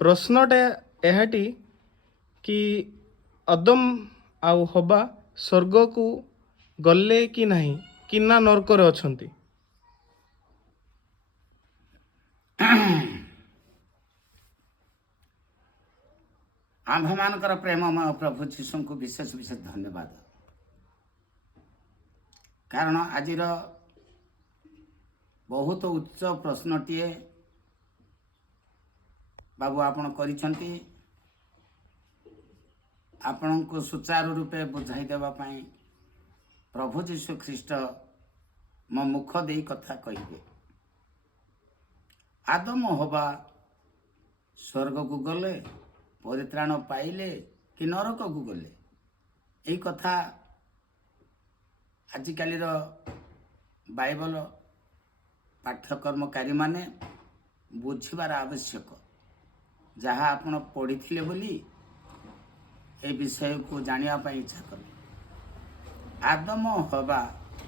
ପ୍ରଶ୍ନଟା ଏହାଟି କି ଅଦମ ଆଉ ହବା ସ୍ୱର୍ଗକୁ ଗଲେ କି ନାହିଁ କି ନା ନର୍କରେ ଅଛନ୍ତି? ଆମ୍ଭମାନଙ୍କର ପ୍ରେମମୟ ପ୍ରଭୁ ଯୀଶୁଙ୍କୁ ବିଶେଷ ବିଶେଷ ଧନ୍ୟବାଦ। କାରଣ ଆଜିର ବହୁତ ଉଚ୍ଚ ପ୍ରଶ୍ନଟିଏ ବାବୁ ଆପଣ କରିଛନ୍ତି। ଆପଣଙ୍କୁ ସୁଚାରୁ ରୂପେ ବୁଝାଇ ଦେବା ପାଇଁ ପ୍ରଭୁ ଯୀଶୁ ଖ୍ରୀଷ୍ଟ ମୋ ମୁଖ ଦେଇ କଥା କହିବେ। ଆଦମ ହବା ସ୍ୱର୍ଗକୁ ଗଲେ, ପରିତ୍ରାଣ ପାଇଲେ କି ନରକକୁ ଗଲେ? ଏହି କଥା ଆଜିକାଲିର ବାଇବଲ ପାଠ୍ୟକର୍ମକାରୀମାନେ ବୁଝିବାର ଆବଶ୍ୟକ। ଯାହା ଆପଣ ପଢ଼ିଥିଲେ ବୋଲି ଏ ବିଷୟକୁ ଜାଣିବା ପାଇଁ ଇଚ୍ଛା କଲେ। ଆଦମ ହବାକୁ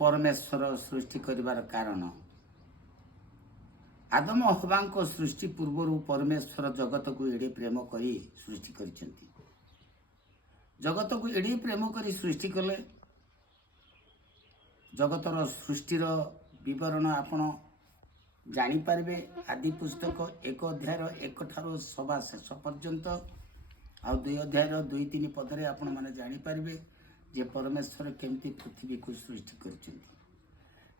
ପରମେଶ୍ୱର ସୃଷ୍ଟି କରିବାର କାରଣ, ଆଦମ ହବାଙ୍କ ସୃଷ୍ଟି ପୂର୍ବରୁ ପରମେଶ୍ୱର ଜଗତକୁ ଏଡ଼େ ପ୍ରେମ କରି ସୃଷ୍ଟି କରିଛନ୍ତି। ଜଗତକୁ ଏଡ଼େ ପ୍ରେମ କରି ସୃଷ୍ଟି କଲେ। ଜଗତର ସୃଷ୍ଟିର ବିବରଣ ଆପଣ ଜାଣିପାରିବେ ଆଦି ପୁସ୍ତକ 1 ଅଧ୍ୟାୟର 1 ଠାରୁ ସବା ଶେଷ ପର୍ଯ୍ୟନ୍ତ, ଆଉ 2 ଅଧ୍ୟାୟର 2-3 ପଦରେ ଆପଣମାନେ ଜାଣିପାରିବେ ଯେ ପରମେଶ୍ୱର କେମିତି ପୃଥିବୀକୁ ସୃଷ୍ଟି କରିଛନ୍ତି।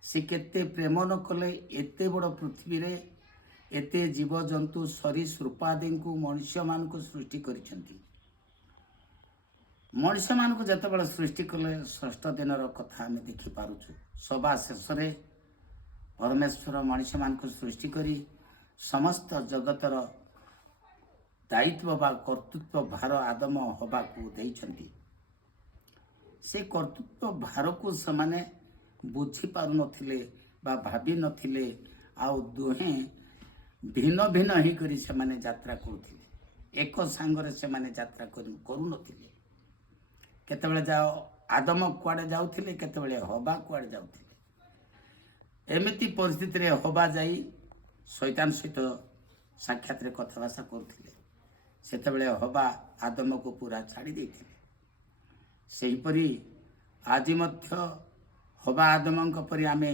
ସେ କେତେ ପ୍ରେମ ନ କଲେ ଏତେ ବଡ଼ ପୃଥିବୀରେ ଏତେ ଜୀବଜନ୍ତୁ ସରୀସୃପ ଆଦିଙ୍କୁ ମଣିଷମାନଙ୍କୁ ସୃଷ୍ଟି କରିଛନ୍ତି। ମଣିଷମାନଙ୍କୁ ଯେତେବେଳେ ସୃଷ୍ଟି କଲେ, ଷଷ୍ଠ ଦିନର କଥା ଆମେ ଦେଖିପାରୁଛୁ। ସବା ଶେଷରେ ପରମେଶ୍ୱର ମଣିଷମାନଙ୍କୁ ସୃଷ୍ଟି କରି ସମସ୍ତ ଜଗତର ଦାୟିତ୍ୱ ବା କର୍ତ୍ତୃତ୍ୱ ଭାର ଆଦମ ହବାକୁ ଦେଇଛନ୍ତି। ସେ କର୍ତ୍ତୃତ୍ୱ ଭାରକୁ ସେମାନେ ବୁଝିପାରୁନଥିଲେ ବା ଭାବିନଥିଲେ। ଆଉ ଦୁହେଁ ଭିନ୍ନ ଭିନ୍ନ ହେଇକରି ସେମାନେ ଯାତ୍ରା କରୁଥିଲେ। ଏକ ସାଙ୍ଗରେ ସେମାନେ ଯାତ୍ରା କରୁନଥିଲେ। କେତେବେଳେ ଆଦମ କୁଆଡ଼େ ଯାଉଥିଲେ, କେତେବେଳେ ହବା କୁଆଡ଼େ ଯାଉଥିଲେ। ଏମିତି ପରିସ୍ଥିତିରେ ହବା ଯାଇ ଶୈତାନ ସହିତ ସାକ୍ଷାତରେ କଥାବାର୍ତ୍ତା କରୁଥିଲେ। ସେତେବେଳେ ହବା ଆଦମକୁ ପୁରା ଛାଡ଼ି ଦେଇଥିଲେ। ସେହିପରି ଆଜି ମଧ୍ୟ ହବା ଆଦମଙ୍କ ପରି ଆମେ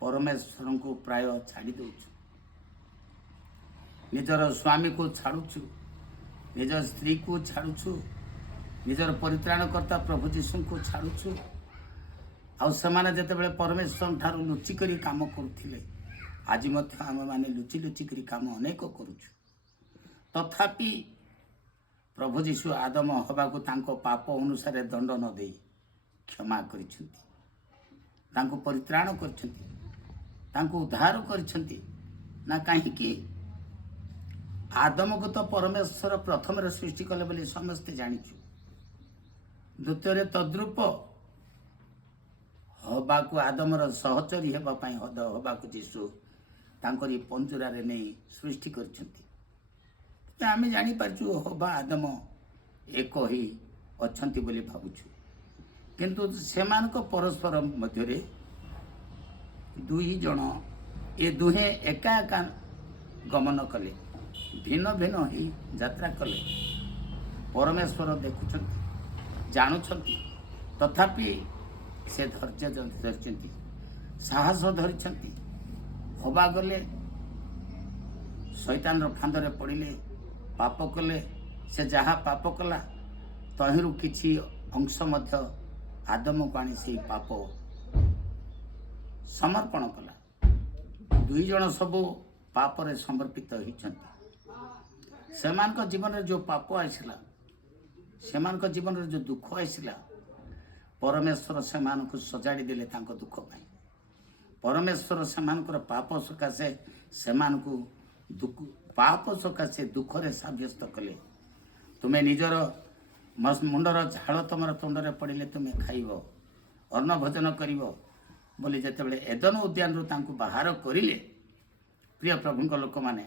ପରମେଶ୍ୱରଙ୍କୁ ପ୍ରାୟ ଛାଡ଼ି ଦେଉଛୁ। ନିଜର ସ୍ୱାମୀକୁ ଛାଡ଼ୁଛୁ, ନିଜ ସ୍ତ୍ରୀକୁ ଛାଡ଼ୁଛୁ, ନିଜର ପରିତ୍ରାଣକର୍ତ୍ତା ପ୍ରଭୁ ଯୀଶୁଙ୍କୁ ଛାଡ଼ୁଛୁ। ଆଉ ସେମାନେ ଯେତେବେଳେ ପରମେଶ୍ୱରଙ୍କ ଠାରୁ ଲୁଚିକରି କାମ କରୁଥିଲେ, ଆଜି ମଧ୍ୟ ଆମେମାନେ ଲୁଚି ଲୁଚି କରି କାମ ଅନେକ କରୁଛୁ। ତଥାପି ପ୍ରଭୁ ଯୀଶୁ ଆଦମ ହବାକୁ ତାଙ୍କ ପାପ ଅନୁସାରେ ଦଣ୍ଡ ନ ଦେଇ କ୍ଷମା କରିଛନ୍ତି, ତାଙ୍କୁ ପରିତ୍ରାଣ କରିଛନ୍ତି, ତାଙ୍କୁ ଉଦ୍ଧାର କରିଛନ୍ତି। ନା କାହିଁକି? ଆଦମକୁ ତ ପରମେଶ୍ୱର ପ୍ରଥମରେ ସୃଷ୍ଟି କଲେ ବୋଲି ସମସ୍ତେ ଜାଣିଛୁ। ଦ୍ୱିତୀୟରେ ତଦ୍ରୂପ ହବାକୁ ଆଦମର ସହଚରୀ ହେବା ପାଇଁ ହବାକୁ ଯୀଶୁ ତାଙ୍କରି ପଞ୍ଜୁରାରେ ନେଇ ସୃଷ୍ଟି କରିଛନ୍ତି। ଆମେ ଜାଣିପାରୁଛୁ ହବା ଆଦମ ଏକ ହିଁ ଅଛନ୍ତି ବୋଲି ଭାବୁଛୁ। କିନ୍ତୁ ସେମାନଙ୍କ ପରସ୍ପର ମଧ୍ୟରେ ଦୁହେଁ ଏକା ଏକା ଗମନ କଲେ, ଭିନ୍ନ ଭିନ୍ନ ହୋଇ ଯାତ୍ରା କଲେ। ପରମେଶ୍ୱର ଦେଖୁଛନ୍ତି, ଜାଣୁଛନ୍ତି, ତଥାପି ସେ ଧୈର୍ଯ୍ୟ ଧରିଛନ୍ତି, ସାହସ ଧରିଛନ୍ତି। ହବା ଗଲେ, ଶୈତାନର ଫାନ୍ଦରେ ପଡ଼ିଲେ, ପାପ କଲେ। ସେ ଯାହା ପାପ କଲା ତହିଁରୁ କିଛି ଅଂଶ ମଧ୍ୟ ଆଦମକୁ ଆଣି ସେହି ପାପ ସମର୍ପଣ କଲା। 2 ଜଣ ସବୁ ପାପରେ ସମର୍ପିତ ହୋଇଛନ୍ତି। ସେମାନଙ୍କ ଜୀବନରେ ଯେଉଁ ପାପ ଆସିଲା, ସେମାନଙ୍କ ଜୀବନରେ ଯେଉଁ ଦୁଃଖ ଆସିଲା, ପରମେଶ୍ୱର ସେମାନଙ୍କୁ ସଜାଡ଼ି ଦେଲେ ତାଙ୍କ ଦୁଃଖ ପାଇଁ। ପରମେଶ୍ୱର ସେମାନଙ୍କର ପାପ ସକାଶେ ସେମାନଙ୍କୁ ପାପ ସକାଶେ ଦୁଃଖରେ ସାବ୍ୟସ୍ତ କଲେ। ତୁମେ ନିଜର ମୁଣ୍ଡର ଝାଳ ତୁମର ତୁଣ୍ଡରେ ପଡ଼ିଲେ ତୁମେ ଖାଇବ, ଅନ୍ନ ଭୋଜନ କରିବ ବୋଲି ଯେତେବେଳେ ଏଦନ ଉଦ୍ୟାନରୁ ତାଙ୍କୁ ବାହାର କରିଲେ, ପ୍ରିୟ ପ୍ରଭୁଙ୍କ ଲୋକମାନେ,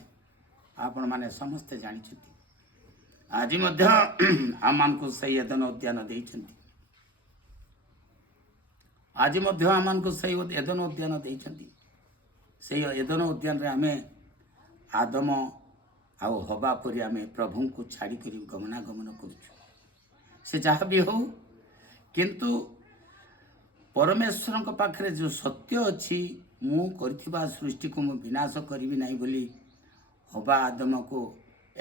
ଆପଣମାନେ ସମସ୍ତେ ଜାଣିଛନ୍ତି। ଆଜି ମଧ୍ୟ ଆମମାନଙ୍କୁ ସେଇ ଏଦନ ଉଦ୍ୟାନ ଦେଇଛନ୍ତି। ଆଜି ମଧ୍ୟ ଆମମାନଙ୍କୁ ସେଇ ଏଦନ ଉଦ୍ୟାନ ଦେଇଛନ୍ତି। ସେଇ ଏଦନ ଉଦ୍ୟାନରେ ଆମେ ଆଦମ ଆଉ ହବା ପରି ଆମେ ପ୍ରଭୁଙ୍କୁ ଛାଡ଼ିକରି ଗମନାଗମନ କରୁଛୁ। ସେ ଯାହା ବି ହଉ, କିନ୍ତୁ ପରମେଶ୍ୱରଙ୍କ ପାଖରେ ଯେଉଁ ସତ୍ୟ ଅଛି, ମୁଁ କରିଥିବା ସୃଷ୍ଟିକୁ ମୁଁ ବିନାଶ କରିବି ନାହିଁ ବୋଲି ହବା ଆଦମକୁ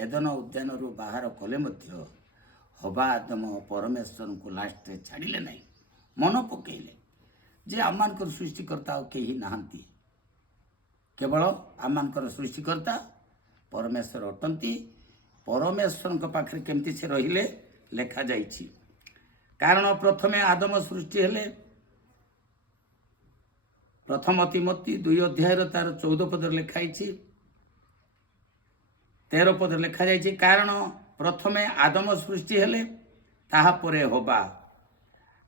ଏଦନ ଉଦ୍ୟାନରୁ ବାହାର କଲେ ମଧ୍ୟ ହବା ଆଦମ ପରମେଶ୍ୱରଙ୍କୁ ଲାଷ୍ଟରେ ଛାଡ଼ିଲେ ନାହିଁ। ମନ ପକେଇଲେ ଯେ ଆମମାନଙ୍କର ସୃଷ୍ଟିକର୍ତ୍ତା ଆଉ କେହି ନାହାନ୍ତି, କେବଳ ଆମମାନଙ୍କର ସୃଷ୍ଟିକର୍ତ୍ତା ପରମେଶ୍ୱର ଅଟନ୍ତି। ପରମେଶ୍ୱରଙ୍କ ପାଖରେ କେମିତି ସେ ରହିଲେ ଲେଖାଯାଇଛି। କାରଣ ପ୍ରଥମେ ଆଦମ ସୃଷ୍ଟି ହେଲେ, ପ୍ରଥମ ତିମୋଥୀ 2 ଅଧ୍ୟାୟର ତାର 14 ପଦରେ ଲେଖା ହେଇଛି, 13 ପଦରେ ଲେଖାଯାଇଛି। କାରଣ ପ୍ରଥମେ ଆଦମ ସୃଷ୍ଟି ହେଲେ, ତାହାପରେ ହବା।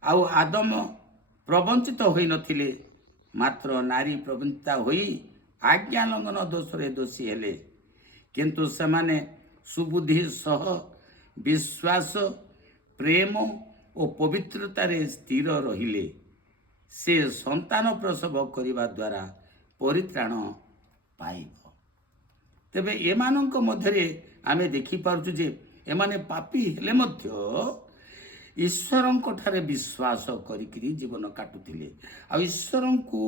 ଆଉ ଆଦମ ପ୍ରବଞ୍ଚିତ ହୋଇନଥିଲେ, ମାତ୍ର ନାରୀ ପ୍ରବଞ୍ଚିତା ହୋଇ ଆଜ୍ଞା ଲଙ୍ଘନ ଦୋଷରେ ଦୋଷୀ ହେଲେ। କିନ୍ତୁ ସେମାନେ ସୁବୁଦ୍ଧି ସହ ବିଶ୍ୱାସ, ପ୍ରେମ ଓ ପବିତ୍ରତାରେ ସ୍ଥିର ରହିଲେ। ସେ ସନ୍ତାନ ପ୍ରସବ କରିବା ଦ୍ୱାରା ପରିତ୍ରାଣ ପାଇବ। ତେବେ ଏମାନଙ୍କ ମଧ୍ୟରେ ଆମେ ଦେଖିପାରୁଛୁ ଯେ ଏମାନେ ପାପୀ ହେଲେ ମଧ୍ୟ ଈଶ୍ୱରଙ୍କ ଠାରେ ବିଶ୍ୱାସ କରିକିରି ଜୀବନ କାଟୁଥିଲେ। ଆଉ ଈଶ୍ୱରଙ୍କୁ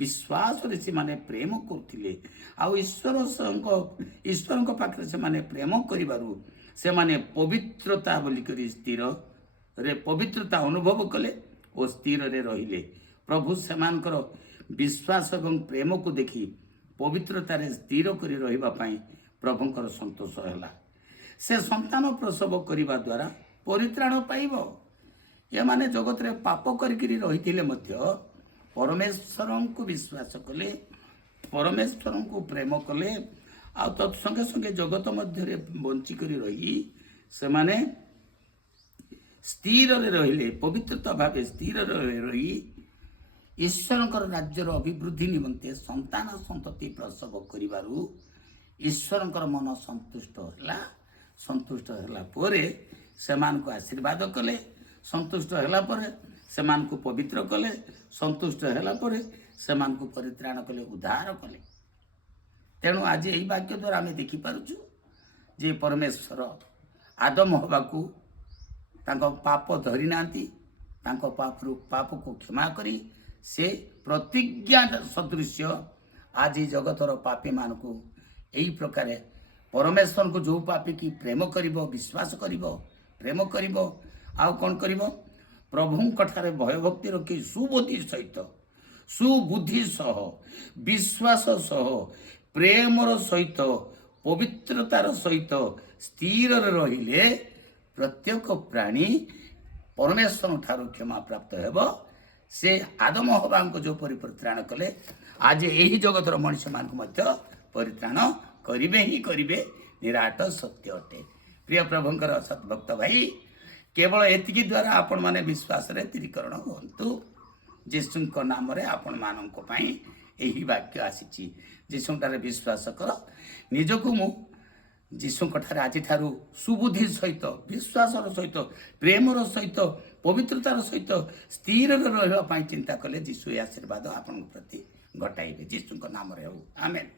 ବିଶ୍ୱାସରେ ସେମାନେ ପ୍ରେମ କରୁଥିଲେ। ଆଉ ଈଶ୍ୱରଙ୍କ ପାଖରେ ସେମାନେ ପ୍ରେମ କରିବାରୁ ସେମାନେ ପବିତ୍ରତା ବୋଲିକରି ସ୍ଥିରରେ ପବିତ୍ରତା ଅନୁଭବ କଲେ ଓ ସ୍ଥିରରେ ରହିଲେ। ପ୍ରଭୁ ସେମାନଙ୍କର ବିଶ୍ୱାସ ଏବଂ ପ୍ରେମକୁ ଦେଖି ପବିତ୍ରତାରେ ସ୍ଥିର କରି ରହିବା ପାଇଁ ପ୍ରଭୁଙ୍କର ସନ୍ତୋଷ ହେଲା। ସେ ସନ୍ତାନ ପ୍ରସବ କରିବା ଦ୍ୱାରା ପରିତ୍ରାଣ ପାଇବ। ଏମାନେ ଜଗତରେ ପାପ କରିକିରି ରହିଥିଲେ ମଧ୍ୟ ପରମେଶ୍ୱରଙ୍କୁ ବିଶ୍ୱାସ କଲେ, ପରମେଶ୍ୱରଙ୍କୁ ପ୍ରେମ କଲେ। ଆଉ ତତ୍ ସଙ୍ଗେ ସଙ୍ଗେ ଜଗତ ମଧ୍ୟରେ ବଞ୍ଚିକରି ରହି ସେମାନେ ସ୍ଥିରରେ ରହିଲେ, ପବିତ୍ରତା ଭାବେ ସ୍ଥିରରେ ରହି ଈଶ୍ୱରଙ୍କର ରାଜ୍ୟର ଅଭିବୃଦ୍ଧି ନିମନ୍ତେ ସନ୍ତାନ ସନ୍ତତି ପ୍ରସବ କରିବାରୁ ଈଶ୍ୱରଙ୍କର ମନ ସନ୍ତୁଷ୍ଟ ହେଲା ପରେ ସେମାନଙ୍କୁ ଆଶୀର୍ବାଦ କଲେ। ସନ୍ତୁଷ୍ଟ ହେଲା ପରେ ସେମାନଙ୍କୁ ପବିତ୍ର କଲେ। ସନ୍ତୁଷ୍ଟ ହେଲା ପରେ ସେମାନଙ୍କୁ ପରିତ୍ରାଣ କଲେ, ଉଦ୍ଧାର କଲେ। ତେଣୁ ଆଜି ଏହି ବାକ୍ୟ ଦ୍ୱାରା ଆମେ ଦେଖିପାରୁଛୁ ଯେ ପରମେଶ୍ୱର ଆଦମ ହବାକୁ ତାଙ୍କ ପାପ ଧରି ନାହାନ୍ତି। ତାଙ୍କ ପାପକୁ କ୍ଷମା କରି ସେ ପ୍ରତିଜ୍ଞା ସଦୃଶ୍ୟ ଆଜି ଜଗତର ପାପୀମାନଙ୍କୁ ଏହି ପ୍ରକାର ପରମେଶ୍ୱରଙ୍କୁ ଯେଉଁ ପାପୀ କି ପ୍ରେମ କରିବ, ବିଶ୍ୱାସ କରିବ, ପ୍ରେମ କରିବ, ଆଉ କ'ଣ କରିବ, ପ୍ରଭୁଙ୍କ ଠାରେ ଭୟଭକ୍ତି ରଖି ସୁବୁଦ୍ଧି ସହ, ବିଶ୍ୱାସ ସହ, ପ୍ରେମର ସହିତ, ପବିତ୍ରତାର ସହିତ ସ୍ଥିରରେ ରହିଲେ ପ୍ରତ୍ୟେକ ପ୍ରାଣୀ ପରମେଶ୍ୱରଙ୍କ ଠାରୁ କ୍ଷମା ପ୍ରାପ୍ତ ହେବ। ସେ ଆଦମ ହବାଙ୍କୁ ଯେପରି ପରିତ୍ରାଣ କଲେ, ଆଜି ଏହି ଜଗତର ମଣିଷମାନଙ୍କୁ ମଧ୍ୟ ପରିତ୍ରାଣ କରିବେ ହିଁ କରିବେ, ନିରାଟ ସତ୍ୟ ଅଟେ। ପ୍ରିୟ ପ୍ରଭୁଙ୍କର ସଦ୍ଭକ୍ତ ଭାଇ, କେବଳ ଏତିକି ଦ୍ୱାରା ଆପଣମାନେ ବିଶ୍ୱାସରେ ଦୃଢ଼ୀକରଣ ହୁଅନ୍ତୁ। ଯୀଶୁଙ୍କ ନାମରେ ଆପଣମାନଙ୍କ ପାଇଁ ଏହି ବାକ୍ୟ ଆସିଛି। ଯୀଶୁଙ୍କଠାରେ ବିଶ୍ୱାସ କର। ନିଜକୁ ମୁଁ ଯୀଶୁଙ୍କ ଠାରେ ଆଜିଠାରୁ ସୁବୁଦ୍ଧି ସହିତ, ବିଶ୍ୱାସର ସହିତ, ପ୍ରେମର ସହିତ, ପବିତ୍ରତାର ସହିତ ସ୍ଥିରରେ ରହିବା ପାଇଁ ଚିନ୍ତା କଲେ ଯୀଶୁ ଏ ଆଶୀର୍ବାଦ ଆପଣଙ୍କ ପ୍ରତି ଘଟାଇବେ। ଯୀଶୁଙ୍କ ନାମରେ ହେଉ, ଆମେନ୍।